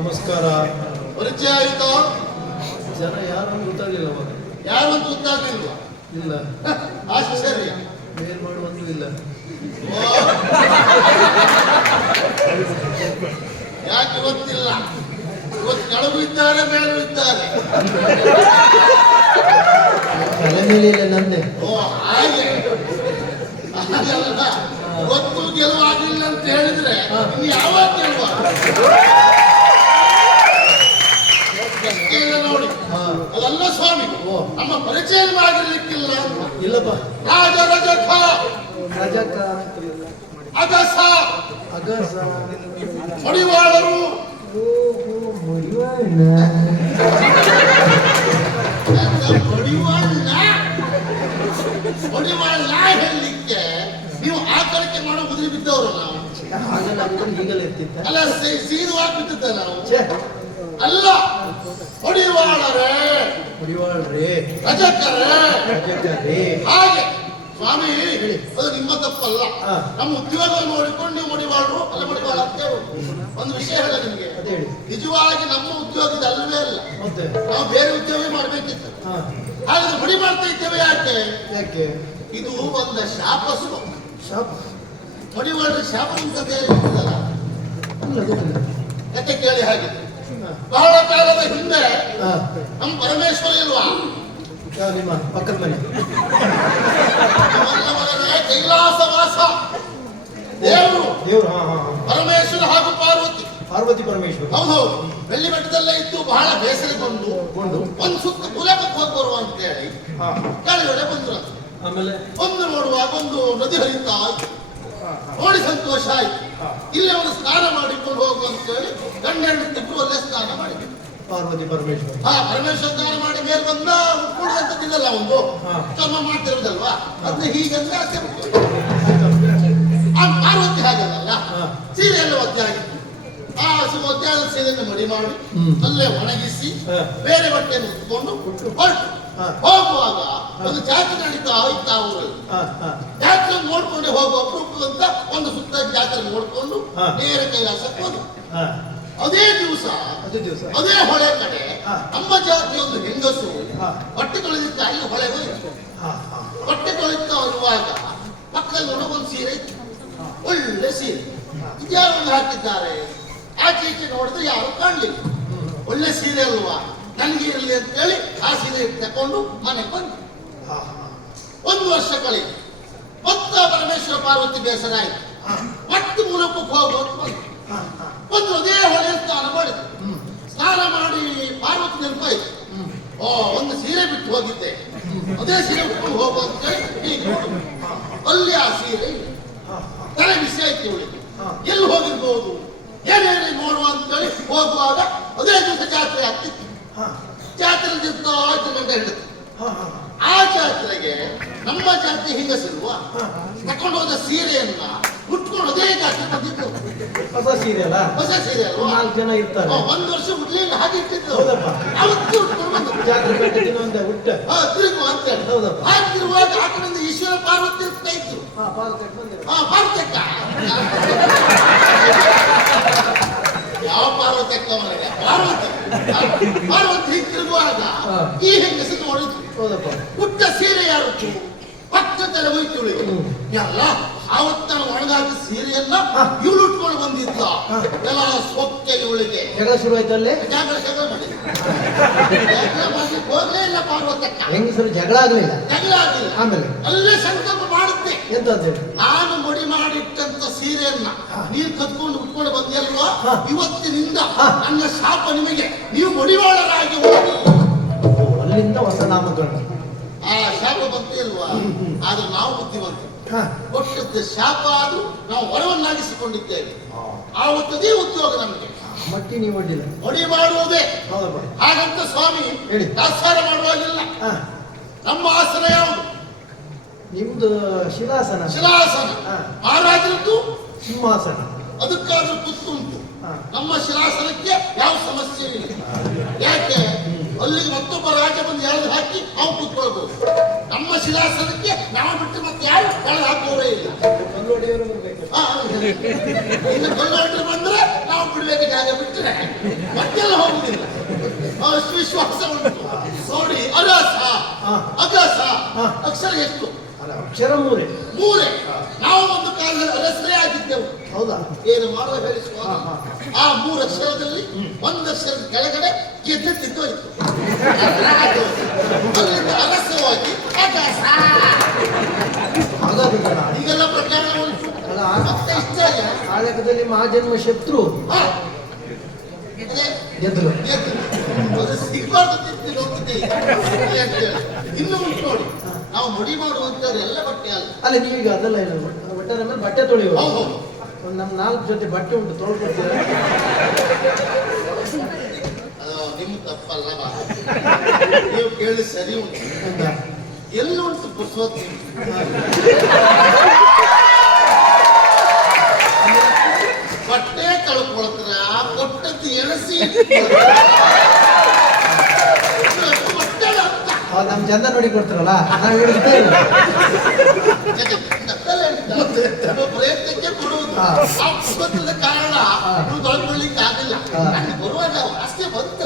ನಮಸ್ಕಾರ. ಪರಿಚಯ ಆಯಿತಾ? ಜನ ಯಾರು ಗೊತ್ತಾಗ್ಲಿಲ್ಲ ಮಗ. ಯಾರು ಅಂತ ಗೊತ್ತಾಗ್ಲಿಲ್ವಾ? ಇಲ್ಲ. ಆಶ್ಚರ್ಯ. ಮೇಲ್ ಮಾಡುವಂತೂ ಇಲ್ಲ. ಯಾಕೆ ಗೊತ್ತಿಲ್ಲ? ಇವತ್ತು ಕೆಳಗೂ ಇದ್ದಾರೆ, ಮೇಲೂ ಇದ್ದಾರೆ. ತಲೆ ಮೇಲೆ ಇಲ್ಲ ನಂದೆ. ಓ ಹಾಗೆ. ಹಾಗಲ್ಲ, ಗೊತ್ತು ಗೆಲುವಾಗಿಲ್ಲ ಅಂತ ಹೇಳಿದ್ರೆ ಇನ್ನು ಯಾವಾಗ ಗೆಲುವ ನೋಡಿ. ಅದಲ್ಲ ಸ್ವಾಮಿ, ನಮ್ಮ ಪರಿಚಯ ಆಗಿರ್ಲಿಕ್ಕಿಲ್ಲ. ಇಲ್ಲಪ್ಪ. ರಾಜ ರಜಕ ರಜಕ ಅಗಸ ಅಗಸ ಮಡಿವಾಳರು ಮಡಿವಾಳ ಹೇಳಲಿಕ್ಕೆ ನೀವು ಆಕಳಕ್ಕೆ ಮಾಡೋ ಮುದ್ರಿ ಬಿದ್ದವರು ನಾವು. ಹಾಗಲ್ಲ, ಹೀಗಲ್ಲ ಇರ್ತಿತ್ತ. ಅಲ್ಲ, ಸೀನುವಾಗಿ ಬಿದ್ದಿದ್ದ ನಾವು. ಅಲ್ಲ, ಹೊಡಿವಾಳರೇ, ಹೊಡಿವಾಳ್ರಿ, ರಜಕರೇ, ರಜಕರೇ. ಹಾಗೆ ಸ್ವಾಮಿ, ಅದು ನಿಮ್ಮ ತಪ್ಪಲ್ಲ. ನಮ್ಮ ಉದ್ಯೋಗ ನೋಡಿಕೊಂಡು ನೀವು ಮಡಿವಾಳರು ಅಲ್ಲ ಮಡಿವಾಳ ಅಂತ ಹೇಳು. ಒಂದು ವಿಷಯ ಹೇಳ ನಿಮ್ಗೆ, ನಿಜವಾಗಿ ನಮ್ಮ ಉದ್ಯೋಗದ ಅಲ್ಲವೇ ಅಲ್ಲ. ನಾವು ಬೇರೆ ಉದ್ಯೋಗ ಮಾಡ್ಬೇಕಿತ್ತು. ಹಾಗಾದ್ರೆ ಮಡಿ ಮಾಡ್ತಾ ಇದ್ದೇವೆ ಯಾಕೆ? ಯಾಕೆ? ಇದು ಒಂದು ಶಾಪ. ಶಾಪ? ಮಡಿವಾಳರ ಶಾಪ ಅಂತ ಬೇರೆ ಇರ್ತದಲ್ಲ. ಯಾಕೆ ಕೇಳಿ, ಹಾಗೆ ಬಹಳ ಕಾಲದ ಹಿಂದೆ ನಮ್ಮ ಪರಮೇಶ್ವರ ಇಲ್ವಾ, ನಿಮ್ಮ ಪಕ್ಕದ ಮನೆ ಕೈಲಾಸವಾಸ ದೇವರು, ಪರಮೇಶ್ವರ ಹಾಗೂ ಪಾರ್ವತಿ. ಪಾರ್ವತಿ ಪರಮೇಶ್ವರ. ಹೌದೌದು. ಬೆಳ್ಳಿ ಬೆಟ್ಟದಲ್ಲೇ ಇದ್ದು ಬಹಳ ಬೇಸರಗೊಂಡು ಒಂದು ಸುತ್ತ ಪುಲಕಕ್ಕೆ ಹೋಗಿ ಬರುವ ಅಂತ ಹೇಳಿ ಕೆಳಗಡೆ ಬಂದ್ರು. ಆಮೇಲೆ ಒಂದು ನೋಡುವಾಗ ಒಂದು ನದಿ ಹರಿತಾ ಆಯ್ತು. ನೋಡಿ ಸಂತೋಷ ಆಯ್ತು. ಇಲ್ಲೇ ಒಂದು ಸ್ನಾನ ಮಾಡಿಕೊಂಡು ಹೋಗು ಅಂತ ಹೇಳಿ ಗಂಡ ಅಲ್ಲೇ ಸ್ನಾನ ಮಾಡಿದ್ರು. ಪಾರ್ವತಿ ಪರಮೇಶ್ವರ. ಪರಮೇಶ್ವರ ಸ್ನಾನ ಮಾಡಿ ಮೇಲೆ ಬಂದ ಉಟ್ಕೊಳ್ಳುವಂತದ್ದಿಲ್ಲ, ಒಂದು ಕರ್ಮ ಮಾಡ್ತಿರೋದಲ್ವಾ, ಅದನ್ನ ಹೀಗಂದ್ರೆ ಆ ಪಾರ್ವತಿ ಹಾಗಲ್ಲ, ಸೀರೆ ಎಲ್ಲ ಒದ್ದೆ ಆಗಿತ್ತು. ಆ ಒದ್ದೆ ಆದ ಸೀರೆಯನ್ನು ಮಡಿ ಮಾಡಿ ಅಲ್ಲೇ ಒಣಗಿಸಿ ಬೇರೆ ಬಟ್ಟೆಯನ್ನು ಉಟ್ಕೊಂಡು ಹೊರಟು ಹೋಗುವಾಗ ಒಂದು ಜಾತ್ರೆ ನಡೀತಾ ಇತ್ತ ಊರಲ್ಲಿ. ಜಾತ್ರೆ ನೋಡ್ಕೊಂಡೆ ಹೋಗುವ ಅಪರೂಪದಂತ ಒಂದು ಸುತ್ತ ಜಾತ್ರೆ ನೋಡ್ಕೊಂಡು ನೇರ ಕೈಲಾಸಕ್ಕೆ ಹೋದ. ಅದೇ ದಿವಸ ಅದೇ ಹೊಳೆ ಕಡೆ ನಮ್ಮ ಜಾತಿಯ ಒಂದು ಹೆಂಗಸು ಬಟ್ಟೆ ತೊಳೆದಿದ್ದ ಅಲ್ಲಿ ಹೊಳೆ ಹೋಯ್ತು. ಬಟ್ಟೆ ತೊಳೆಯುತ್ತಾ ಇರುವಾಗ ಪಕ್ಕದಲ್ಲಿ ಒಂದು ಸೀರೆ ಇತ್ತು, ಒಳ್ಳೆ ಸೀರೆ. ಇದ್ಯಾರು ಒಂದು ಹಾಕಿದ್ದಾರೆ. ಆಚೆ ಈಚೆ ನೋಡಿದ್ರೆ ಯಾರು ಕಾಣಲಿಲ್ಲ. ಒಳ್ಳೆ ಸೀರೆ ಅಲ್ವಾ, ನನಗೆ ಇರಲಿ ಅಂತ ಹೇಳಿ ಆ ಸೀರೆ ತಕೊಂಡು ಮನೆಗೆ ಬಂದು ಒಂದು ವರ್ಷ ಕಳೆಯಿತು. ಮತ್ತ ಪರಮೇಶ್ವರ ಪಾರ್ವತಿ ಬೇಸರ ಆಯ್ತು. ಮತ್ತೆ ಮೂಲಕಕ್ಕೆ ಹೋಗೋದು ಬಂದು ಅದೇ ಹೊಳೆ ಸ್ನಾನ ಮಾಡಿದ್ರು. ಸ್ನಾನ ಮಾಡಿ ಪಾರ್ವತಿ ನೆನಪಾಯ್ತು. ಒಂದು ಸೀರೆ ಬಿಟ್ಟು ಹೋಗಿದ್ದೆ, ಅದೇ ಸೀರೆ ಉಟ್ಕೊಂಡು ಹೋಗು ಅಂತ ಹೇಳಿ ಅಲ್ಲಿ ಆ ಸೀರೆ ತಲೆ ಬಿಸಿ ಆಯ್ತು ಇವಳಿಗೆ. ಎಲ್ಲಿ ಹೋಗಿರ್ಬೋದು, ಏನೇಳಿ ನೋಡುವ ಅಂತ ಹೇಳಿ ಹೋಗುವಾಗ ಅದೇ ದಿವಸ ಜಾತ್ರೆ ಆಗ್ತಿತ್ತು. ಜಾತ್ರೆ ಇರ್ತಾ ಗಂಟೆ ಹಿಡಿದು ಆ ಜಾತ್ರೆಗೆ ನಮ್ಮ ಜಾತಿ ಹಿಂಗಸಿಲ್ವ ತಕೊಂಡು ಹೋದ ಸೀರೆಯನ್ನ ಉಟ್ಕೊಂಡು ಅದೇ ಜಾತ್ರೆ ಬಂದಿತ್ತು. ಹೊಸ ಸೀರೆ ಅಲ್ಲ, ಹೊಸ ಸೀರೆ ಅಲ್ವಾ, 4 ಜನ ಇರ್ತಾರೆ. ಒಂದು ವರ್ಷ ಉಡ್ಲಿಲ್ಲ, ಹಾಗೆ ಇಟ್ಟಿದ್ದು. ಅವತ್ತು ಉಟ್ಕೊಂಡು ಬಂದು ಜಾತ್ರೆ ಕಟ್ಟಿದ ಉಟ್ಟ ತಿರುಗು ಅಂತ ಹೇಳಿ ಹಾಕಿರುವಾಗ ಆ ಕಡೆಯಿಂದ ಈಶ್ವರ ಪಾರ್ವತಿ ಇರ್ತಾ ಇತ್ತು. ಪಾರ್ವತಕ್ಕ ಯಾವ ಪಾರ್ವತಕ್ಕ ಅವನಿಗೆ ಪಾರ್ವತಿ ತಿರುಗುವಾಗ ಈ ಹೆಂಗಸ ನೋಡಿದ್ರು. ಪುಟ್ಟ ಸೀರೆ ಯಾರು ಪಕ್ಕ ತಲೆ ಹೋಯ್ತು. ಎಲ್ಲ ಆವತ್ತ ಒಣಗಾದ ಸೀರೆಯನ್ನ ಇವಳು ಉಟ್ಕೊಂಡು ಬಂದಿದ್ದ. ಎಲ್ಲ ಸೊಕ್ಕೆ ಇವಳಿಗೆ ಜಗಳ ಶುರು ಆಯ್ತು. ಅಲ್ಲೇ ಜಗಳ ಮಾಡಿದ್ರು. ಹೋಗ್ಲೇ ಇಲ್ಲ ಪಾರ್ವತಕ್ಕ. ಹೆಂಗಸರು ಜಗಳ ಆಗ್ಲಿಲ್ಲ. ಆಮೇಲೆ ಅಲ್ಲೇ ಸಂಕಲ್ಪ ಮಾಡುತ್ತೆ. ಎಂತ ಅಂತ ಹೇಳಿ, ನಾನು ಮುಡಿ ಮಾಡಿಟ್ಟಂತ ಸೀರೆಯನ್ನ ನೀನು ಕದ್ಕೊಂಡು ಉಟ್ಕೊಂಡು ಬಂದಿಲ್ವಾ, ಇವತ್ತಿನಿಂದ ನನ್ನ ಶಾಪ ನಿಮಗೆ, ನೀವು ಮುಡಿವಾಳರಾಗಿ ಹೋಗಿ. ಅಲ್ಲಿಂದ ಹೊಸ ನಾಮಕರಣ. ಆ ಶಾಪ ಬಂತಿಲ್ವಾ, ಆದ್ರೆ ನಾವು ಬುದ್ಧಿವಂತ ಕೊಟ್ಟದ್ದು ಶಾಪ ಆದ್ರೂ ನಾವು ವರವನ್ನಾಗಿಸಿಕೊಂಡಿದ್ದೇವೆ. ಆವತ್ತದೇ ಉದ್ಯೋಗ ನಮಗೆ. ಮಟ್ಟಿ ನೀವು ಒಡ್ಡಿಲ್ಲ, ಮುಡಿ ಮಾಡುವುದೇ. ಹಾಗಂತ ಸ್ವಾಮಿ ದಾಸ್ತಾರ ಮಾಡುವಾಗಿಲ್ಲ. ನಮ್ಮ ಆಸನ ಯಾವುದು? ನಿಮ್ದು ಶಿಲಾಸನ. ಶಿಲಾಸನ. ಮಹಾರಾಜರದ್ದು ಸಿಂಹಾಸನ. ಅದಕ್ಕಾದ್ರೂ ಕುತ್ತುಂಟು. ನಮ್ಮ ಶಿಲಾಸನಕ್ಕೆ ಯಾವ ಸಮಸ್ಯೆ ಇಲ್ಲ. ಯಾಕೆ? ಅಲ್ಲಿಗೆ ಮತ್ತೊಬ್ಬ ರಾಜ ಬಂದು ಎಳೆದು ಹಾಕಿ ಅವ್ನು ಕೂತ್ಕೊಳ್ಬಹುದು. ನಮ್ಮ ಶಿಲಾಸನಕ್ಕೆ ನಾವು ಬಿಟ್ಟು ಮತ್ತೆ ಯಾರು ಎಳೆದು ಹಾಕುವವರೇ ಇಲ್ಲ. ಕಲ್ಲೊಡೆಯವರು ಬರ್ಬೇಕು. ಇನ್ನು ಕೊಲ್ಲೊಡ್ರು ಬಂದ್ರೆ ನಾವು ಬಿಡ್ಬೇಕು, ಜಾಗ ಬಿಟ್ಟರೆ ಮತ್ತೆಲ್ಲ ಹೋಗುದಿಲ್ಲ. ಅಷ್ಟು ವಿಶ್ವಾಸ ಉಂಟು ನೋಡಿ. ಅಗಾಸ ಅಗಾಸ ಅಕ್ಷರ ಎಷ್ಟು? ಅಲ್ಲ, ಅಕ್ಷರ ಮೂರೇ. ನಾವು ಒಂದು ಕಾಲದಲ್ಲಿ ಅರಸರೇ ಆಗಿದ್ದೆವು. ಹೌದಾ? ಏನು ಮಾಡುವ ಹೇಳಿಸುವ ಆ 3 ಅಕ್ಷರದಲ್ಲಿ 1 ಅಕ್ಷರದ ಕೆಳಗಡೆ ಗೆದ್ದಿದ್ದೋಯ್ತು. ಅಲ್ಲಿಂದ ಅರಸವಾಗಿ ಅಗಾಸ. ಹಾಗಾದ್ರೆ ಈಗೆಲ್ಲ ಪ್ರಕರಣ ಉಂಟು. ಅಲ್ಲ, ಮತ್ತೆ ಇಷ್ಟ ಆ ಲೆಕ್ಕದಲ್ಲಿ ಮಹಾಜನ್ಮ ಶತ್ರು ಗೆದ್ದಲು. ಅದು ಸಿಗಬಾರ್ದು ತಿಂತೀನಿ ಹೋಗ್ತಿದ್ದೆ. ಇನ್ನು ಉಂಟು ನೋಡಿ, ನಾವು ಮುಡಿ ಮಾಡುವಂತವ್ರು ಎಲ್ಲ ಬಟ್ಟೆ ಅಲ್ಲ. ಅಲ್ಲ, ನೀವೀಗ ಅದೆಲ್ಲ ಇಲ್ಲ, ಒಟ್ಟಾರೆ ಮೇಲೆ ಬಟ್ಟೆ ತೊಳೆಯುವ. ಹೌದು. ಒಂದು ನಮ್ಮ 4 ಜೊತೆ ಬಟ್ಟೆ ಉಂಟು, ತೊಳ್ಕೊಡ್ತೀರಾ? ನಿಮ್ಮ ತಪ್ಪಲ್ಲ, ನೀವು ಕೇಳಿ ಸರಿ ಉಂಟು. ಹೌದಾ? ಎಲ್ಲಿ ಉಂಟು ಪುರುಷೋತ್ತಿ? ಬಟ್ಟೆ ಕಳ್ಕೊಳ್ತಾರೆ, ಆ ಕೊಟ್ಟದ್ದು ಎಣಸಿ ನಮ್ ಚಂದ ನೋಡಿ ಕೊಡ್ತಾರಲ್ಲ, ನಾವು ಹೇಳಿದ್ದೇ ಇಲ್ಲ. ಪ್ರಯತ್ನಕ್ಕೆ ಕೊಡುವುದು. ಆ ಪುಸ್ತಕದ ಕಾರಣ ನೀವು ತೊಳ್ಕೊಳ್ಳಿಕ್ಕೆ ಆಗಿಲ್ಲ. ಬರುವಾಗ ವಾಸನೆ ಬಂತು.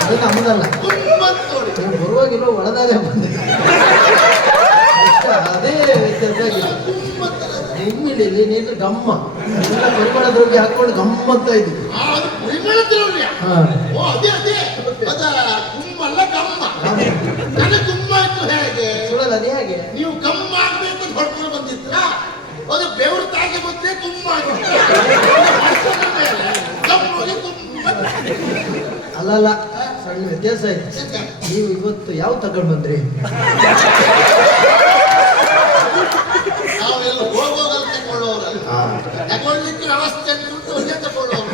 ಅದು ನಮ್ಮದಲ್ಲ, ನೋಡಿ ನೀವು ಬರುವಾಗಿಲ್ಲ, ಒಳದಾಗ ಬಂದೆ. ಅದೇ ವ್ಯತ್ಯಾಸ. ನಿಮ್ಮಿಲ್ಲಿ ನೀನು ಗಮ್ಮ ಎಲ್ಲ ಪರಿಮಳ ದ್ರವ್ಯ ಹಾಕೊಂಡು ಗಮ್ಮಂತ ಇದ್ವಿ. ಪರಿಮಳ ದ್ರವ್ಯ? ಓ, ಅದೇ ಅದೇ ಅದ ಗುಮ್ಮಲ್ಲ ಗಮ್ಮ. ನನಗೆ ಗುಮ್ಮ ಆಯ್ತು. ಹೇಗೆ ಸುಳ್ಳಲ್ಲ, ಅದೇ ಹಾಗೆ. ನೀವು ಗಮ್ಮ ಆಗ್ಬೇಕು ಅಂತ ಹೊಡ್ಕೊಂಡು ಬಂದಿದ್ರ, ಅದು ಬೆವರು ತಾಗಿ ಬಂದ್ರೆ ಗುಮ್ಮ ಆಗಿತ್ತು. ಅಲ್ಲಲ್ಲ, ಸಣ್ಣ ವ್ಯತ್ಯಾಸ ಆಯ್ತು. ನೀವು ಇವತ್ತು ಯಾವ ತಗೊಂಡು ಬಂದ್ರಿ? ನಾವೆಲ್ಲ ಹೋಗೋಗಲ್ಲಿ ತಗೊಳ್ಳೋರಲ್ಲ, ತಗೊಳ್ಳಿಕ್ಕೆ ವ್ಯವಸ್ಥೆ ಉಂಟು, ಒಂದೇ ತಗೊಳ್ಳೋರು.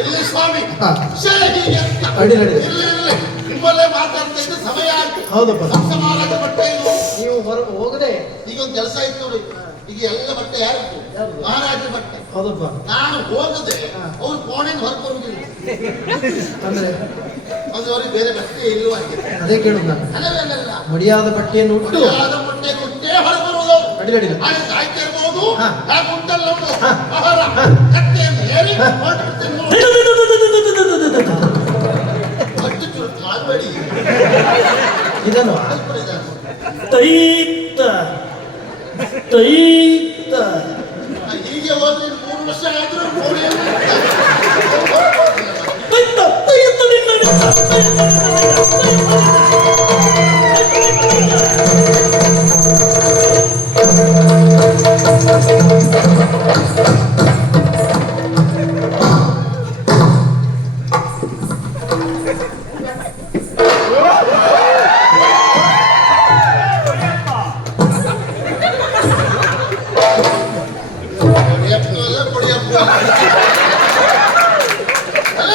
ಎಲ್ಲಿ ಸ್ವಾಮಿ ಸರಿ ಹೀಗೆ ಅಂತ ಇರ್ಲಿ ನಿಮ್ಮಲ್ಲೇ ಮಾತಾಡ್ತಾ ಇದ್ದ ಸಮಯ ಆಯ್ತು. ಹೌದಪ್ಪ. ಸಮಾರಾಧ ಬಟ್ಟೆ ಇಲ್ಲ. ನೀವು ಹೊರಗೆ ಹೋಗದೆ ಈಗ ಒಂದು ಕೆಲಸ ಆಯ್ತು ನೋಡಿ. ಈಗ ಎಲ್ಲ ಬಟ್ಟೆ ಯಾರಿಗೂ ಮಹಾರಾಜ ಬಟ್ಟೆ. ಹೌದಪ್ಪ. ನಾನು ಹೋಗದೆ ಅವ್ರು ಕೋಣೆಗೆ ಹೊರಬರುವುದಿಲ್ಲ ಅಂದ್ರೆ ಅವ್ರಿಗೆ ಬೇರೆ ಬಟ್ಟೆ ಇಲ್ಲವಾ? ಅದೇ ಕೇಳುದು ನಾನು. ಅಲ್ಲ, ಮಡಿಯಾದ ಬಟ್ಟೆಯನ್ನು ಉಂಟು ಬಟ್ಟೆ ಕೊಟ್ಟೇ ಹೊರಬರುವುದು. ಅಡಿಗಡಿಲ್ಲ ಕಾಯ್ತಾ ಇರ್ಬೋದು. ಹಾ. ನಾವು ಉಂಟಲ್ಲ ಆಹಾರ ಕಟ್ಟೆಯನ್ನು ಹೇರಿ ಹೊರಟು ಚುರುಕು ಮಾಡಬೇಡಿ. ಇದನ್ನು ಹೀಗೆ ಹೋದ್ರೆ 3 ವರ್ಷ ಆದ್ರೂ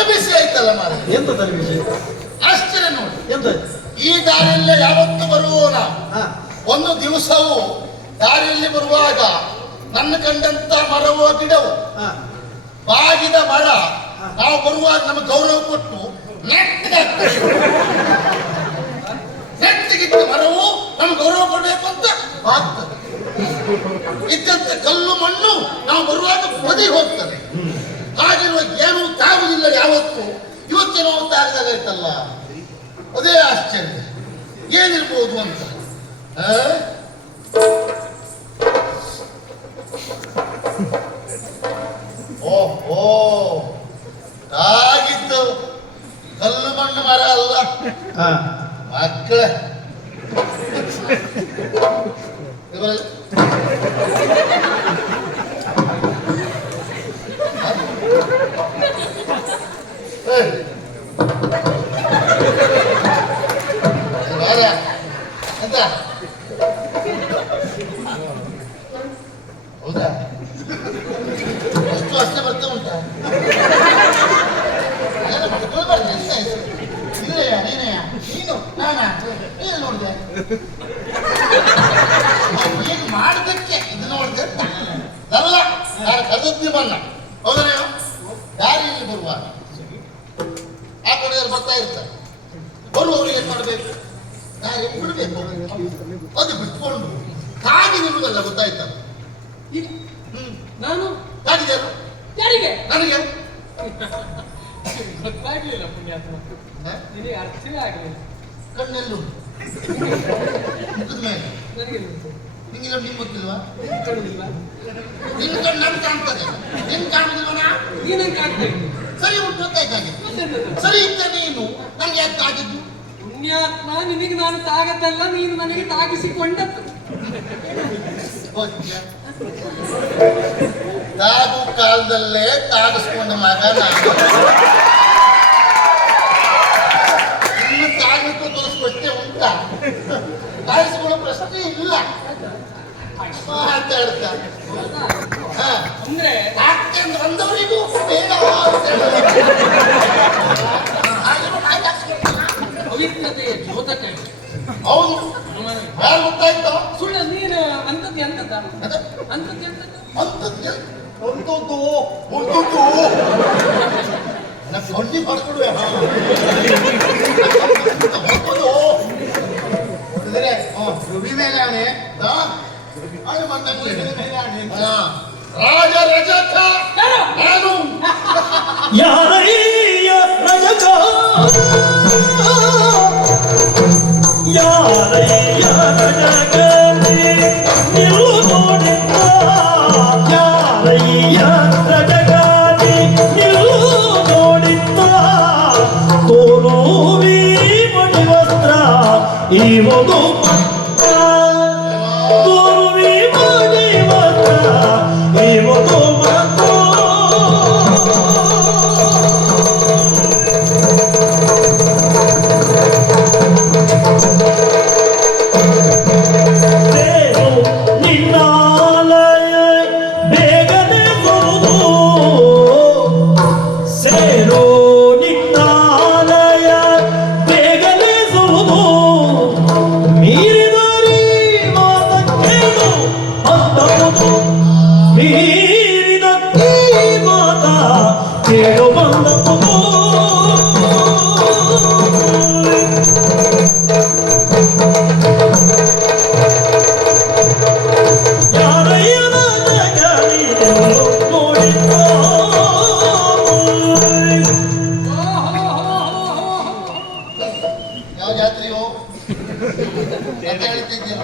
ಬಿಸಿ ಆಯ್ತಲ್ಲ ಮಾರ. ಎಂತ ತರ ವಿಷಯ? ಆಶ್ಚರ್ಯ ನೋಡಿ. ಎಂತ? ಈ ದಾರಿಯಲ್ಲೇ ಯಾವತ್ತು ಬರುವೋ ನಾವು. ಒಂದು ದಿವಸವೂ ದಾರಿಯಲ್ಲಿ ಬರುವಾಗ ನನ್ನ ಕಂಡಂತ ಮರವೋ ಗಿಡವು ಬಾಗಿದ ಮರ ನಾವು ಬರುವಾಗ ನಮಗೆ ಗೌರವ ಕೊಟ್ಟು ನೆಟ್ಟಿಗಿದ್ದ ಮರವು ನಮ್ಗೆ ಗೌರವ ಕೊಡಬೇಕು ಅಂತ ಆಗ್ತದೆ. ಇದ್ದಂತ ಕಲ್ಲು ಮಣ್ಣು ನಾವು ಬರುವಾಗ ಬದಿ ಹೋಗ್ತದೆ. ಹಾಗಿರುವ ಏನು ತಾಗುವುದಿಲ್ಲ ಯಾವತ್ತು. ಇವತ್ತಿನ ಹೊತ್ತಾಗದಾಗ ಆಯ್ತಲ್ಲ, ಅದೇ ಆಶ್ಚರ್ಯ. ಏನಿರ್ಬೋದು ಅಂತ. ಓಹೋ, ಆಗಿದ್ದು ಕಲ್ಲು ಮಣ್ಣು ಮರ ಅಲ್ಲ ಮಕ್ಕಳ. ಅಂತ ಹೌದಾ? ಅಷ್ಟು ಅಷ್ಟೇ ಬರ್ತಾ ಉಂಟಾ? ಇಲ್ಲಯ್ಯ, ನೀನಯ್ಯ, ನೀನು ನಾನಾ ನೀನು ನೋಡಿದೆ. ಏನು ಮಾಡೋದಕ್ಕೆ ಇದು ನೋಡಿದೆ ಅಲ್ಲ, ನಾನು ಕದದ್ದಿ ಬಣ್ಣ. ಹೌದಾ? ದಾರಿಯಲ್ಲಿ ಬರುವಾಗ ಆ ಕಡೆ ಬರ್ತಾ ಇರ್ತಾರೆ. ಬರುವವರು ಏನ್ ಮಾಡ್ಬೇಕು? ದಾರಿ ಬಿಡ್ಬೇಕು. ಅದು ಬಿಟ್ಕೊಂಡು ಕಾಗಿ ನಿಲ್ಲುವುದಲ್ಲ, ಗೊತ್ತಾಯ್ತಾ? ಈಗ ನಾನು ಕಾಗಿದ್ಯಾರು? ಯಾರಿಗೆ ನನಗೆ ಗೊತ್ತಾಗ್ಲಿಲ್ಲ ಪುಣ್ಯಾತ್ಮ, ನಿನಗೆ ಅರ್ಥವೇ ಆಗಲಿಲ್ಲ. ಕಣ್ಣೆಲ್ಲೂ ಮುಖದ ಮೇಲೆ ನನಗೆ ನಿಂಗಿಲ್ಲ, ನಿಮ್ ಗೊತ್ತಿಲ್ವಾ? ಕಾಣುದಿಲ್ಲ, ನಿನ್ ಕಣ್ಣು ನನ್ ಕಾಣ್ತದೆ, ನಿನ್ ಕಾಣುದಿಲ್ವನಾ? ನೀನಂಗೆ ಕಾಣ್ತಾ ಇದ್ದೀನಿ. ಸರಿ ಉಂಟು, ಗೊತ್ತಾಯ್ತಾಗೆ. ಮತ್ತೆಂತದ್ದು? ಸರಿ ಇತ್ತ ನೀನು ನಂಗೆ ಯಾಕೆ ಆಗಿದ್ದು? ಪುಣ್ಯಾತ್ಮ, ನಿನಗೆ ನಾನು ತಾಗದ್ದಲ್ಲ, ನೀನು ನನಗೆ ತಾಗಿಸಿಕೊಂಡದ್ದು. ತಾಗು ಕಾಲದಲ್ಲೇ ತಾಗಿಸ್ಕೊಂಡ ಮಗ ನಾನು. ಇನ್ನು ತಾಗಿಟ್ಟು ತೋರಿಸ್ಕೊಟ್ಟೆ ಉಂಟಾ? ತಾಗಿಸ್ಕೊಳ್ಳೋ ಪ್ರಶ್ನೆ ಇಲ್ಲ. ಮಾತಾಡ್ತಾ ಅಂದ್ರೆ ಯಾಕೆಂದ್ರೆ ಬಂದವರಿಗೂ ಬೇಡ ಅಂತ ಹೇಳಿದ್ರು. ಪವಿತ್ರತೆಯ ದ್ಯೋತಕ. ಹೌದು, ಯಾರು ಗೊತ್ತಾಯ್ತು? ಸುಳ್ಳು. ನೀನು ಅಂತದ್ದು ಎಂತದ್ದ? ಅಂತದ್ದು ಎಂತದ್ದು? ಅಂತದ್ದು ನಾ ಸೊನ್ನೆ ಮಾಡ್ಕೊಡುವೆ. ಮೇಲೆ ಅವನೇ ರಾಜ ರಜಕ ನಾನು. ಯಾರಯ್ಯ ರಜಕ, ಯಾರಯ್ಯ ರಜಕ ನಿಲ್ಲು ನೋಡಿದ್ದ, ಯಾರಯ್ಯ ರಜಕ ನಿಲ್ಲು ನೋಡಿದ್ದ, ತೋರುವಿ ಮಣಿವಸ್ತ್ರ ಇವುದು ಪಕ್ಕ, ತೋರುವಿ ಮಣಿವಸ್ತ್ರ ಇವುದು ಮಕ್ಕ. ಯಾವ ಜಾತ್ರೆಯೋ ಅಂತ ಹೇಳ್ತಿದ್ದೀರ?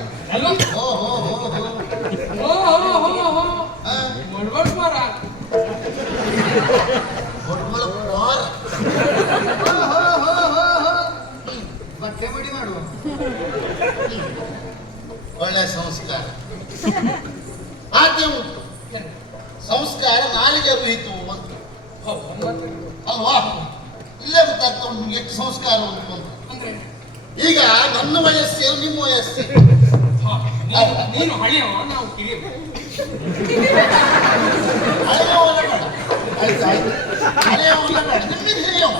ಬಟ್ಟೆ ಬಡಿ ಮಾಡುವ. ಒಳ್ಳೆ ಸಂಸ್ಕಾರ ಆದ್ಯ ಉಂಟು. ಸಂಸ್ಕಾರ ನಾಲಿಗೆ ಉಹಿತು ಅಂತ ಅಲ್ವಾ? ಇಲ್ಲೇ ಗೊತ್ತಾಗ್ತಾ ಉಂಟು ನಿಮ್ಗೆ ಎಷ್ಟು ಸಂಸ್ಕಾರ ಉಂಟು ಅಂತ. ಈಗ ನನ್ನ ವಯಸ್ಸೇನು ನಿಮ್ಮ ವಯಸ್ಸೇ? ನೀನು ಹಳೆಯವ, ನಾವು ಕಿರಿಯವ. ಹಳೆಯವಲ್ಲ ಬೇಡ, ಹಳೆಯವಲ್ಲ ಬೇಡ, ನಿಮ್ಮಿಂದ ಹಿರಿಯವ.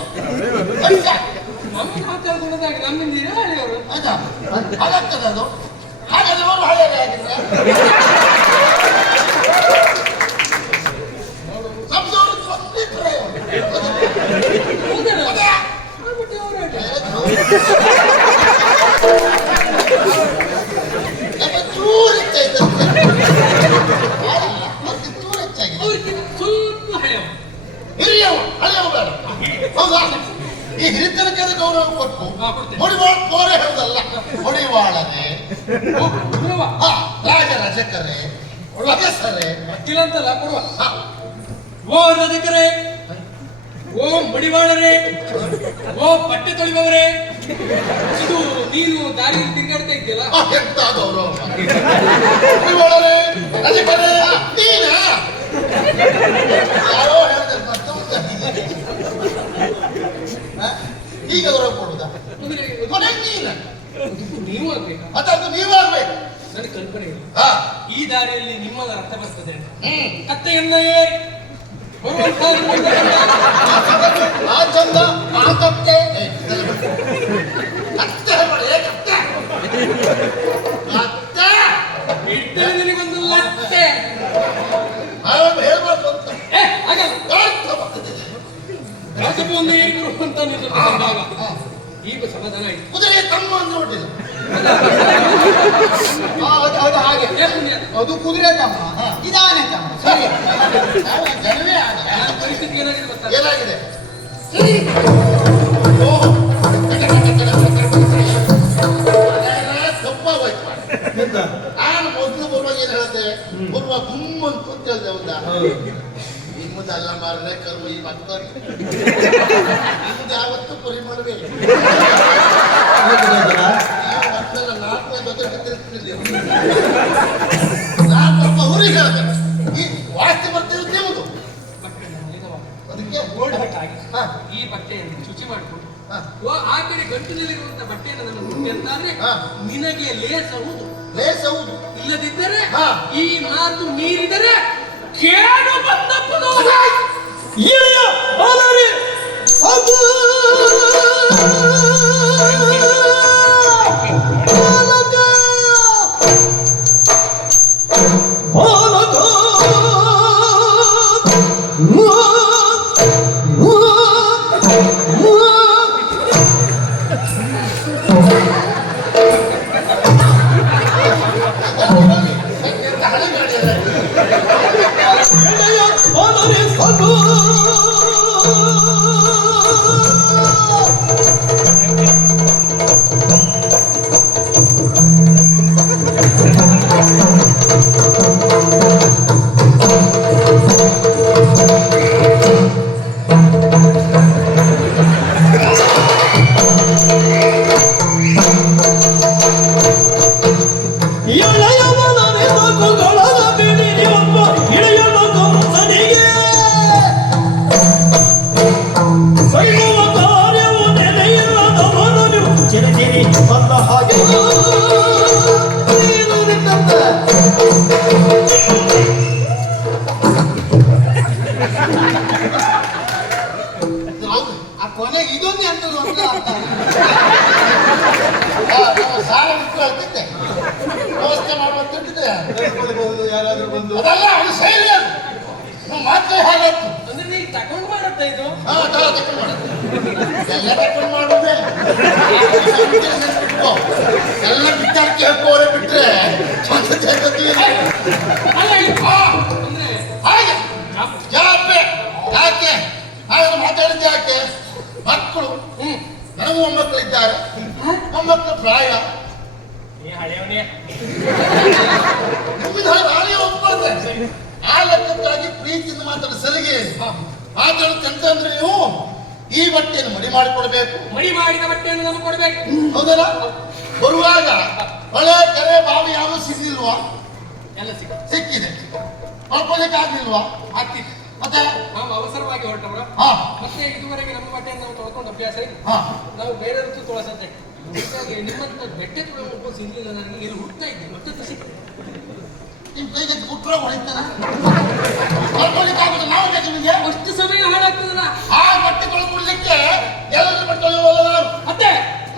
ನಮ್ಮ ಮಾತಾಡ್ಕೊಂಡಾಗ ನಮ್ಮಿಂದ ಹಳೆಯವರು. ಆಯ್ತಾ? ಹಾಗಾಗ್ತದೆ ಅದು. ಹಾಗಾದ್ರೆ ಅವರು ಹಳೆಯದೇ ಆಗಿದ್ರೆ ನಮ್ದವರು ಸ್ವಂತಿದ್ರೆ ಚೂರು ಹೆಚ್ಚಾಯ್ತು. ಮತ್ತೆ ಚೂರು ಹೆಚ್ಚಾಗಿದೆ. ಸ್ವಲ್ಪ ಹಳೆಯವ, ಹಿರಿಯವ ಹಳೆಯವ ಬೇಡ. ಹೌದಾ? ಈ ಹಿರಿತನಕ್ಕೆ ಗೌರವ ಕೊಟ್ಟು ಹೊಡಿವಾಳ ಕೋರೆ ಹೇಳುದಲ್ಲ, ಹೊಡಿವಾಳನೆ ರಾಜ ರಜಕರೇ ರಜಸರೇ ಅಕ್ಕಿಲಂತಲ್ಲ ಕೊಡುವ. ಓ ರಜಕರೇ, ಓ ಮಡಿವಾಳರೇ, ಓ ಬಟ್ಟೆ ತೊಳಿಬವರೇ, ಇದು ನೀನು ದಾರಿಯಲ್ಲಿ ತಿರುಗಾಡ್ತಾ ಇದ್ದೀಯಲ್ಲ, ಎಂತ ಗೌರವ. ಹೊಡಿವಾಳರೇ ರಜಕರೇ ನೀನ ಯಾರೋ ಹೇಳಿದ್ರೆ ಈ ಗೌರವ ಕೊಡುದಾ? ಕೊನೆಗೆ ನೀನ ನೀವು ಆಗ್ಬೇಕಾ? ಅದನ್ನು ನೀವಾಗ್ಬೇಕು. ನನಗೆ ಕಲ್ಪನೆ ಇಲ್ಲ. ಹಾ, ಈ ದಾರಿಯಲ್ಲಿ ನಿಮ್ಮದ ಅರ್ಥ ಬರ್ತದೆ. ಕತ್ತೆಯನ್ನ ಏರಿ ಬರುವಂತ ಆ ಚಂದ ಆ ಕತ್ತೆ ಕತ್ತೆ ಮಾಡಿ ಕತ್ತೆ ಕತ್ತೆ ಇಟ್ಟರೆ ನಿನಗೊಂದು ಲತ್ತೆ. ಹೇಳ್ಬಾರ್ದು ಅಂತ ಹಾಗಲ್ಲ, ಅರ್ಥ ಬರ್ತದೆ. ರಾಜಭವನ ನೀರು ಅಂತ ನಿನ್ನ ಬಂದಾಗ ಈಗ ಸಮಾಧಾನ ಆಯ್ತು. ಕುದುರೆ ತಮ್ಮ ಅಂತ ನೋಡಿಲ್ಲ. ಅದು ಹಾಗೆ ಏ ಪುಣ್ಯ, ಅದು ಕುದುರೆ ತಮ್ಮ ಇದಾನೆ ತಮ್ಮ ಸರಿ ಜನವೇ ಆಗ. ನನ್ನ ಪರಿಸ್ಥಿತಿ ಏನಾಗಿದೆ ಗೊತ್ತಾ? ಏನಾಗಿದೆ? ತಪ್ಪಾಗೋಯ್ತು. ಎಂತ ನಾನು ಮೊದಲು ಬರುವಾಗ ಏನ್ ಹೇಳ್ತೇವೆ, ಬರುವಾಗ ಗುಮ್ಮಂತ ಅಂತ ಹೇಳ್ದೆ ಹೌದಾ? ನಿಮ್ಮದು ಅಲ್ಲ ಮಾರ್ರೆ ಕರ್ಮ ಈ ಭಕ್ತರಿಗೆ ನಿಮ್ದು ಯಾವತ್ತೂ ಪರಿಮಳವೇ ಮಕ್ಕಳ 4 ಜೊತೆ ತಿರುಗ್ತಿರ್ಲಿಲ್ಲ. ನಾನು ಸ್ವಲ್ಪ ಊರಿಗೆ ಹೇಳ್ದೆ, ಈ ವಾಸ್ತು ಬರ್ತಿರೋದು ನಿಮ್ಮದು. ಅದಕ್ಕೆ ಗೋಲ್ಡ್ ಹಟ್ ಆಗಿ ಹಾ. ಈ ಬಟ್ಟೆಯನ್ನು ಶುಚಿ ಮಾಡಿಕೊಂಡು ಹಾ. ಆ ಕಡೆ ಗಂಟಲಿರುವಂತ ಬಟ್ಟೆಯನ್ನು ನನ್ನ ಮುಟ್ಟಿ ಅಂತಾದ್ರೆ ಹಾ. ನಿನಗೆ ಲೇಸಬಹುದು. ಲೇಸ ಹೌದು. ಇಲ್ಲದಿದ್ದರೆ ಹಾ. ಈ ಮಾತು ಮೀರಿದರೆ ಕೇಡು ಬಂದಪ್ಪದು. ಎಳೆಯ ಅಲರಿ ಸಾಕು ಹಳೆ ಗಾಡಿ ಅಲ್ಲ. ಎಳೆಯ ಅಲರಿ ಸಾಕು ಎಳೆಯವನನೆ ಸಾಕುಗಳದ ಬಿಡಿ ಒಬ್ಬ ಇಳೆಯಲು ಕಂಸನಿಗೆ ಸೈಗುವ ಕಾರ್ಯವು ನೆಲೆಯಿಲ್ಲದವನು ಚಿರಚಿರಿ ಬಂದ ಹಾಗೆ ನೀನು ನಿನ್ನಂತೆ ಹೌದು. ಆ ಕೊನೆಗೆ ಇದೊಂದು ಎಂತದ್ದು ಅಂತ ಅರ್ಥ ಆಯ್ತು. ನಾವು ಸಾಲ ಬಿಟ್ಟು ಹೇಳ್ತಿದ್ದೆ, ವ್ಯವಸ್ಥೆ ಮಾಡುವಂತಿದ್ದೆ. ಯಾರಾದ್ರೂ ಬಂದು ಅದಲ್ಲ, ಅದು ಶೈಲಿ ಅದು. ನೀವು ಮಾತ್ರ ಹಾಗಾಯ್ತು. ಅಂದ್ರೆ ನೀ ತಗೊಂಡು ಮಾಡತ್ತ ಇದು ಹಾ, ತಗೊಂಡು ಮಾಡು. ಎಲ್ಲ ತಗೊಂಡು ಮಾಡುದೇ. ಎಲ್ಲ ಬಿದ್ದಾರ್ಕೆ ಹಾಕುವವರೇ ಬಿಟ್ರೆ ಸ್ವಂತ ಇಲ್ಲ. ಅಲ್ಲ ಇದು. ಹಾ, ಅಂದ್ರೆ ಹಾಗೆ ಯಾಕೆ ಯಾಕೆ ನಾನು ಮಾತಾಡಿದ್ದೆ ಯಾಕೆ? ಮಕ್ಕಳು ನನಗೂ ಮೊಮ್ಮಕ್ಕಳಿದ್ದಾರೆ. ಮೊಮ್ಮಕ್ಕಳ ಪ್ರಾಯ ನೀ ಹಳೆಯವನೇ. ನಿಮ್ಮಿಂದ ನಾನೇ ಒಪ್ಕೊಳ್ತೇನೆ. ಆ ಲೆಕ್ಕಕ್ಕಾಗಿ ಪ್ರೀತಿಯಿಂದ ಮಾತಾಡೋ ಸಲಿಗೆ ಮಾತಾಡುತ್ತಂತಂದ್ರೆ ನೀವು ಈ ಬಟ್ಟೆಯನ್ನು ಮಡಿ ಮಾಡಿಕೊಡ್ಬೇಕು. ಮಡಿ ಮಾಡಿದ ಬಟ್ಟೆಯನ್ನು ನಮಗೆ ಕೊಡ್ಬೇಕು. ಹೌದಲ್ಲ? ಬರುವಾಗ ಹೊಳೆ ಕೆರೆ ಬಾವಿ ಯಾವುದು ಸಿಗ್ಲಿಲ್ವಾ? ಎಲ್ಲ ಸಿಕ್ಕ ಸಿಕ್ಕಿದೆ. ಮಲ್ಕೊಳ್ಳಿಕ್ಕೆ ಆಗ್ಲಿಲ್ವಾ? ಆಗ್ತಿತ್ತು. ಮತ್ತೆ ನಾವು ಅವಸರವಾಗಿ ಹೊರಟವರು. ಹಾ ಮತ್ತೆ ಇದುವರೆಗೆ ನಮ್ಮ ಬಟ್ಟೆಯನ್ನು ನಾವು ತೊಳ್ಕೊಂಡು ಅಭ್ಯಾಸ ಇದೆ. ಹಾ ನಾವು ಬೇರೆ ಋತು ತೊಳಸತ್ತೆ. ಹೀಗಾಗಿ ನಿಮ್ಮಂತ ಬೆಟ್ಟೆ ತುಳುವ ಒಬ್ಬ ಸಿಗ್ಲಿಲ್ಲ ನನಗೆ. ಇಲ್ಲಿ ಹುಡ್ತಾ ಇದ್ದೆ ಮತ್ತೆ ಸಿಕ್ಕಿದೆ. ನಿಮ್ ಕೈಗೆ ಕುಟ್ರ ಹೊಡಿತಾನ ಮಲ್ಕೊಳ್ಳಿಕ್ಕೆ ಆಗುದು ನಾವು ಬೇಕು ನಿಮಗೆ. ಅಷ್ಟು ಸಮಯ ಹಾಳಾಗ್ತದಲ್ಲ. ಆ ಬಟ್ಟೆ ತೊಳ್ಕೊಡ್ಲಿಕ್ಕೆ ಎಲ್ಲರ ಬಟ್ಟೆ ತೊಳೆಯುವಲ್ಲ ನಾನು. ಮತ್ತೆ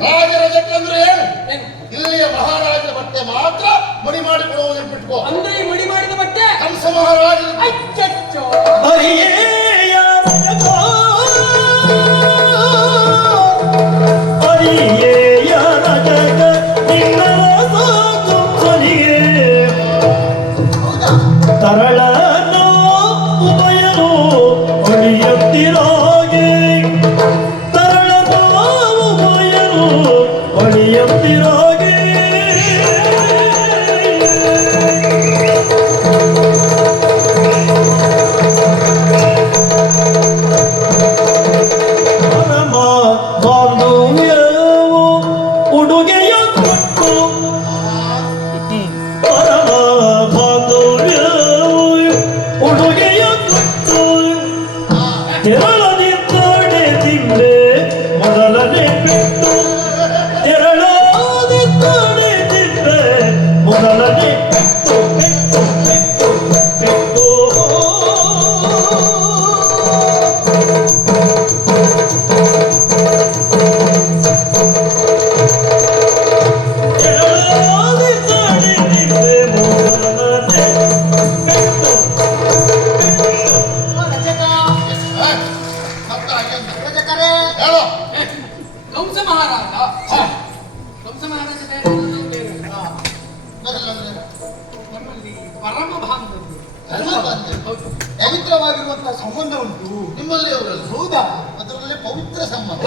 ರಾಜರ ಜಟ್ಟ ಅಂದ್ರೆ ಏನು? ಏನು? ಇಲ್ಲಿಯ ಮಹಾರಾಜರ ಬಟ್ಟೆ ಮಾತ್ರ ಮಡಿ ಮಾಡಿಕೊಡುವುದನ್ನು ಬಿಟ್ಕೋ. ಅಂದ್ರೆ ಈ ಮಡಿ ಮಾಡಿದ ಬಟ್ಟೆ ಕಂಸ ಮಹಾರಾಜರ ಅಚ್ಚಚ್ಚೋ. ಅರಿಯೇಯ ರಜಕ ಅರಿಯೇಯ ರಜಕ ನಿನ್ನ ಸಾಕುಂಸನಿಗೆ ತರಳನ ಉಭಯನು ಅಡಿಯತ್ತಿ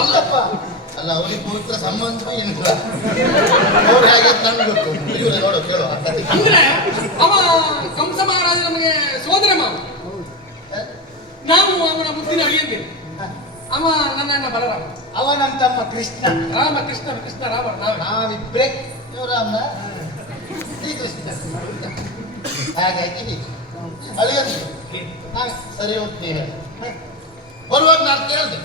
ಇಲ್ಲಪ್ಪ. ಅಲ್ಲ ಅವರಿಗೆ ಪವಿತ್ರ ಸಂಬಂಧ ಏನಿಲ್ಲ. ಅವ್ರು ಹೇಗೆ ಅಂತ ನನ್ಗೆ ಗೊತ್ತು. ಇವ್ರೆ ನೋಡು ಕೇಳು ಆ ಕಥೆ. ಅಂದ್ರೆ ಅವ ಕಂಸ ಮಹಾರಾಜ ನಮಗೆ ಸೋದರ ಮಾವ, ನಾವು ಅವನ ಮುದ್ದಿನ ಅಳಿಯಂದಿರು. ಅವ ನನ್ನ ಅಣ್ಣ ಬಲರಾಮ, ಅವ ನನ್ನ ತಮ್ಮ ಕೃಷ್ಣ. ರಾಮ ಕೃಷ್ಣ ಕೃಷ್ಣ ರಾಮ ನಾವೇ. ನಾವಿಬ್ರೇ. ಇವರನ್ನ ಶ್ರೀಕೃಷ್ಣ ಹಾಗಾಗಿ ಹೀಗೆ ಅಳಿಯಂದು ನಾನು ಸರಿ ಹೋಗ್ತೀನಿ ನೀವೇ ಬರುವಾಗ ನಾನು ಕೇಳಿದೆ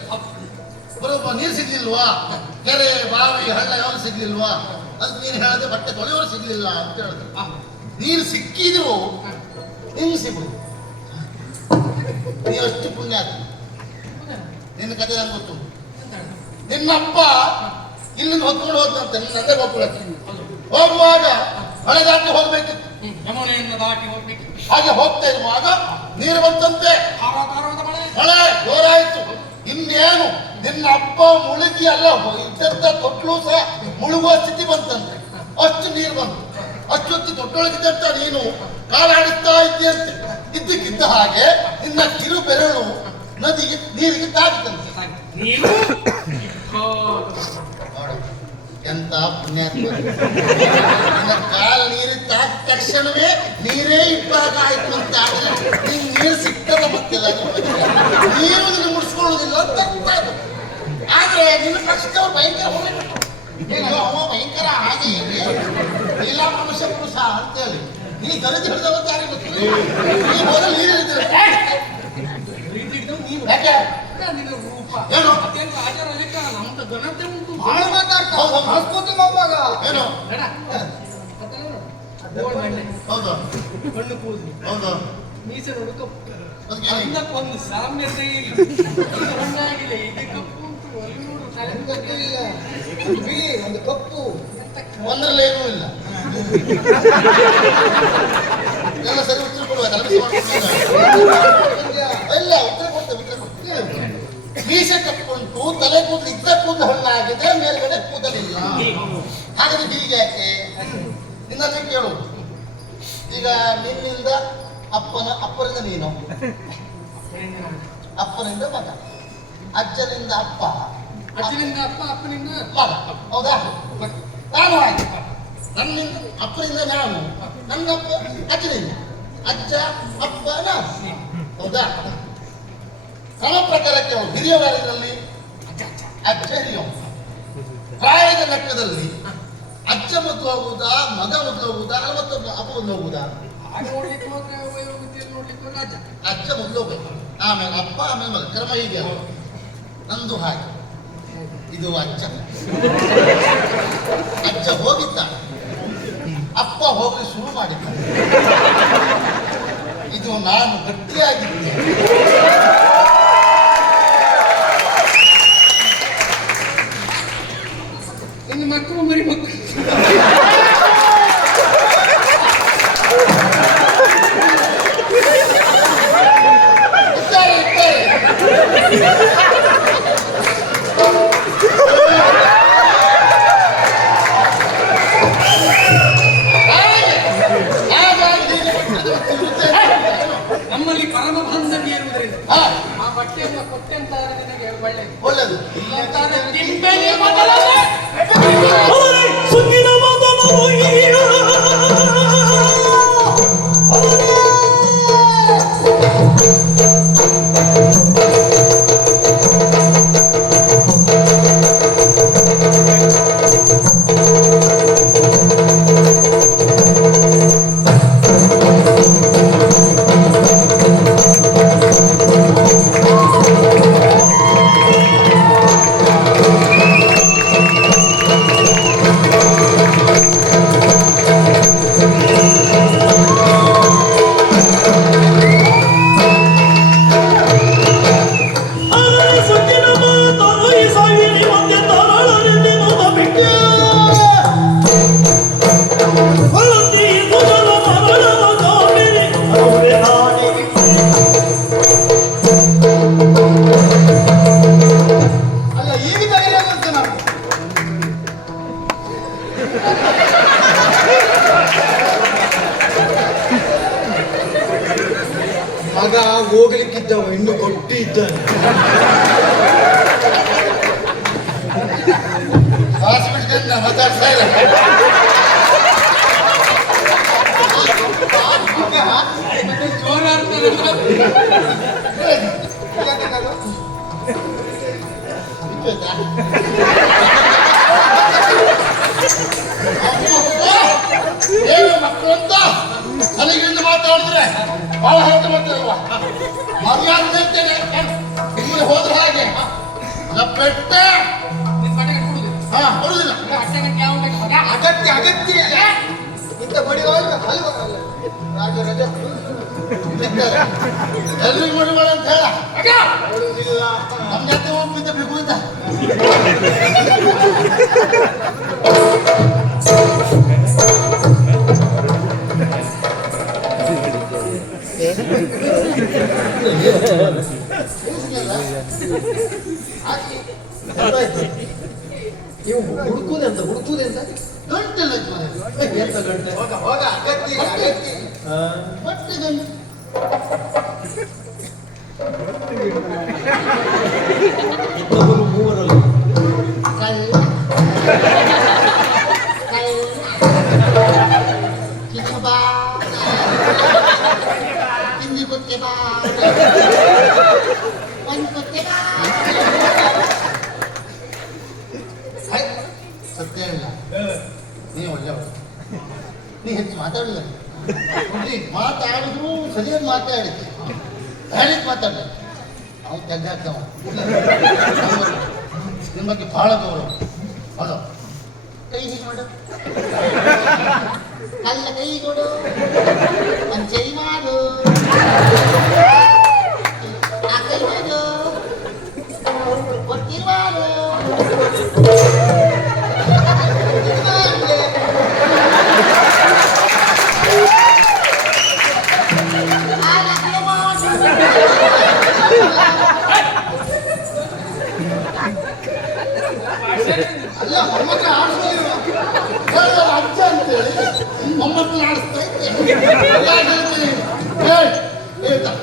ಬರುವಾಗ ನೀರು ಸಿಗ್ಲಿಲ್ವಾ, ಕೆರೆ ಬಾವಿ ಹಳ್ಳ ಯಾವ್ದು ಸಿಗ್ಲಿಲ್ವಾ ಅಂತ ನೀನು ಹೇಳಿದೆ. ಬಟ್ಟೆ ತೊಳೆಯೋರು ಸಿಗ್ಲಿಲ್ಲ ಅಂತ ಹೇಳಿದೆ. ನೀರು ಸಿಕ್ಕಿದ್ರು ನಿಮ್ಗೆ ಸಿಗ್ಬಿಡು, ನೀವು ಅಷ್ಟು ಪುಣ್ಯ ಆಯ್ತು. ನಿನ್ನ ಕತೆ ನಂಗೆ ಗೊತ್ತು. ನಿನ್ನಪ್ಪ ಇಲ್ಲಿಂದ ಹೊತ್ಕೊಂಡು ಹೋದಂತೆ ನಿನ್ನ ನಂದೇ ಹೋಗ್ಬಿಡತ್ತೆ. ಹೋಗುವಾಗ ಹಳೆ ದಾಟಿ ಹೋಗ್ಬೇಕಿತ್ತು. ಯಮುನೆಯನ್ನು ದಾಟಿ ಹೋಗ್ಬೇಕು. ಹಾಗೆ ಹೋಗ್ತಾ ಇರುವಾಗ ನೀರು ಬಂತಂತೆ. ಧಾರಾಕಾರವಾದ ಮಳೆ. ಮಳೆ ಜೋರಾಯ್ತು. ಇನ್ನೇನು ನಿನ್ನ ಅಪ್ಪ ಮುಳುಗಿ ಅಲ್ಲ ಇದ್ದಂತ ತೊಟ್ಲು ಸಹ ಮುಳುಗುವ ಸ್ಥಿತಿ ಬಂತಂತೆ. ಅಷ್ಟು ನೀರು ಬಂತು. ಅಷ್ಟೊತ್ತಿ ತೊಟ್ಟೊಳಗಿದ್ದಂತ ನೀನು ಕಾಲಾಡಿಸ್ತಾ ಇದ್ದೀಯಂತೆ. ಇದ್ದಕ್ಕಿದ್ದ ಹಾಗೆ ನಿನ್ನ ಕಿರು ಬೆರಳು ನದಿಗೆ ನೀರಿಗೆ ತಾಗಿತಂತೆ. ನೀನು ಎಂತ ಪುಣ್ಯಾತ್ಮ. ನಿನ್ನ ಕಾಲ ನೀರಿಗೆ ತಾಕಿದ ತಕ್ಷಣವೇ ನೀರೇ ಇಬ್ಬಾಗ ಆಯ್ತು ಅಂತ ಆದ್ರೆ ನಿಂಗೆ ನೀರು ಸಿಕ್ಕದ ಮತ್ತಿಲ್ಲ. ನೀರು ನಿನ್ನ ಮುಡಿಸ್ಕೊಳ್ಳೋದಿಲ್ಲ ಅಂತ ಗೊತ್ತಾಯ್ತು. ಆದ್ರೆ ನಿನ್ನ ಪಕ್ಷದವ್ರು ಭಯಂಕರ ಹೋಗ್ಬಿಟ್ಟು ಅವ ಭಯಂಕರ ಹಾಗೆ ಇಲ್ಲ ಮನುಷ್ಯ ಪುರುಷ ಅಂತೇಳಿ ನೀ ಗರಿದು ಹಿಡಿದವಂತ ಯಾರಿಗೆ ಗೊತ್ತಿಲ್ಲ. ನೀ ಮೊದಲು ನೀರು ಹಿಡಿದ್ರೆ ನೀನು ಯಾಕೆ ನಿನ್ನ ರೂಪ ಏನು ಅತ್ಯಂತ ಆಚಾರ ಲೆಕ್ಕ ನಮ್ದು ಘನತೆ ಉಂಟು. ಭಾಳ ಮಾತಾಡ್ತಾ ಏನು ಬೇಡ. ಮತ್ತೆ ನೋಡು, ಗೋಳ್ ಮಣ್ಣೆ, ಹೌದು ಕಣ್ಣು ಕೂದಲು, ಹೌದು ಮೀಸೆ ನೋಡು ಕಪ್ಪು. ಅದಕ್ಕೆ ಅದಕ್ಕೊಂದು ಸಾಮ್ಯತೆ ಇಲ್ಲ. ಇದು ಹೊಣ್ಣಾಗಿದೆ, ಇದು ಕಪ್ಪು ಉಂಟು, ಅಲ್ಲಿ ನೋಡು ತಲೆ ಇಲ್ಲ. ಒಂದು ಬಿಳಿ ಒಂದು ಕಪ್ಪು. ಒಂದರಲ್ಲಿ ಏನೂ ಇಲ್ಲ. ಎಲ್ಲ ಸರಿ ಉತ್ತರ ಕೊಡುವಾಗ ಇಲ್ಲ ಉತ್ತರ ಕೊಡ್ತೇವೆ. ಮೀಸೆ ಕಪ್ಪುಂಟು, ತಲೆ ಕೂದಲು ಇದ್ದ ಕೂದಲು ಹಣ್ಣಾಗಿದೆ, ಮೇಲ್ಗಡೆ ಕೂದಲಿಲ್ಲ. ಹಾಗಾದ್ರೆ ಹೀಗೆ ಯಾಕೆ ನಿನ್ನಲ್ಲಿ ಕೇಳುವುದು. ಈಗ ನಿನ್ನಿಂದ ಅಪ್ಪರಿಂದ ನೀನು, ಅಪ್ಪನಿಂದ ಮಗ, ಅಜ್ಜನಿಂದ ಅಪ್ಪ, ಅಜ್ಜನಿಂದ ಅಪ್ಪ, ಅಪ್ಪನಿಂದ ಮಗ. ಹೌದಾ? ನಾನು ಆಯ್ತು. ನನ್ನಿಂದ ಅಪ್ಪನಿಂದ ನಾನು, ನನ್ನಪ್ಪ ಅಜ್ಜನಿಂದ, ಅಜ್ಜ ಅಪ್ಪ ನಾನು. ಹೌದಾ? ಕ್ರಮ ಪ್ರಕಾರಕ್ಕೆ ಹಿರಿಯವರಲ್ಲಿ ಅಜ್ಜ ಹಿರಿಯ. ಪ್ರಾಯದ ಲೆಕ್ಕದಲ್ಲಿ ಅಜ್ಜ ಮೊದಲು ಹೋಗುವುದಾ, ಮಗ ಮೊದಲು ಹೋಗುವುದಾ, ಅಲ್ವತ್ತು ಅಪ್ಪ ಮೊದಲು ಹೋಗುವುದಾ? ಹಾಗೆ ನೋಡ್ಲಿಕ್ಕೆ ಹೋದ್ರೆ ವಯೋಮಿತಿಯಲ್ಲಿ ನೋಡ್ಲಿಕ್ಕೆ ಹೋದ್ರೆ ಅಜ್ಜ. ಅಜ್ಜ ಮೊದಲು ಹೋಗ್ಬೇಕು, ಆಮೇಲೆ ಅಪ್ಪ, ಆಮೇಲೆ ಮಗ. ಕ್ರಮ ಹೀಗೆ. ನಂದು ಹಾಗೆ. ಇದು ಅಜ್ಜ. ಅಜ್ಜ ಹೋಗಿದ್ದ, ಅಪ್ಪ ಹೋಗಲಿ ಶುರು ಮಾಡಿದ್ದ. ಇದು ನಾನು ಗಟ್ಟಿಯಾಗಿದ್ದೆ. ಇನ್ನು ಮಕ್ಕಳು ಮರಿ ಮಕ್ಕಳು ಇದ್ದಾರೆ, ಇದ್ದಾರೆ. ನಮ್ಮಲ್ಲಿ ಪರಮ ಬಾಂಧವ್ಯ ಇರುವುದರಿಂದ ಹಾ, ಆ ಬಟ್ಟೆಯನ್ನು ಕೊಟ್ಟೆ ಅಂತ ನಿನಗೆ ಒಳ್ಳೆಯದು. ಒಳ್ಳೆದು. ಇಲ್ಲಂತಾದ್ರೆ ತಿಂಬೇನೆ ಮೊದಲನೇ. ಸುಖಿನ ಮಗನು ಈಗ ಆಗ್ತಾ ಇದೆ. ಮತ್ತೆ ಜೋರಾಗ್ತದೆ ಏನು ಮಕ್ಕಳು ಅಂತ ನನಗಿಂದ ಮಾತಾಡಿದ್ರೆ ಬಹಳ ಹೊರತು ಬರ್ತದಲ್ವಾ? ಮರ್ಯಾದೆ ಅಂತೇನೆ ನಿಮ್ಮಲ್ಲಿ ಹೋದ್ರೆ ಹಾಗೆ ಪೆಟ್ಟೆ ನಿನ್ ಬಟ್ಟೆ ಕಟ್ಕೊಡುದು ಹಾ ಬರುದಿಲ್ಲ. ಅಟ್ಟೆ ಗಂಟೆ ಯಾವ ಬೇಕು ಮಗ? ಅಗತ್ಯ ಅಗತ್ಯ ಇಂಥ ಬಡಿವಾಗ ಅಲ್ವಾ ರಾಜ ರಜೆ ಎಲ್ರಿಗೂ ಮಡಿವಾಳ ಅಂತ ಹೇಳ ಮಗ! ಕೊಡುವುದಿಲ್ಲ. ನಮ್ಮ ಜೊತೆ ಹೋಗ್ಬಿದ್ದ ಬೇಕು ಅಂತ ನೀವು ಹುಡುಕುದೆಂತ ಹುಡುಕುದೆಂತ ಗಂಟೆಲ್ಲ ಎಂತ ಗಂಟೆ ಹೋಗ ಹೋಗ ಅಗತ್ಯ ಅಗತ್ಯ ಬಟ್ಟೆ ಗಂಟೆ ಇಬ್ಬರು ಮೂವರಲ್ಲಿ ಕಳ್ಳ ಕಿಚಬಾ ಹಿಂದಿ ಕೊತ್ತೆ ಬಾ ಒಂದು ಕೊತ್ತೆ ಬಾ ಸತ್ಯ ಇಲ್ಲ ನೀವು ಒಳ್ಳೆಯವರು ನೀ ಹೆಚ್ಚು ಮಾತಾಡಲಿಲ್ಲ ಮಾತಾಡಿದ್ರು ಸರಿಯಾಗಿ ಮಾತಾಡಿದ್ದೆ ಹೇಳಿದ್ ಮಾತಾಡ ಅವ್ನು ತೆಗ್ದಾಕ್ತವ ನಿಮ್ಮ ಬಗ್ಗೆ ಬಹಳ ಗೌರವ ಹಲೋ ಕೈ ಹೀಗೆ ಮಾಡು ಕಲ್ಲ ಕೈ ಕೊಡು ಒಂದು ಚೈ ಮಾಡು ಆ ಕೈ ಮಾಡು ಗೊತ್ತಿರುವಾರು ಅಲ್ಲ ಮೊಮ್ಮಕ್ಕಳು ಆಡಿಸ್ತೀರು ಅಜ್ಜ ಅಂತೇಳಿ ಮೊಮ್ಮಕ್ಕಳು ಆಡಿಸ್ತಾ ಇದ್ದೆ ಹೇಳ್ತಾ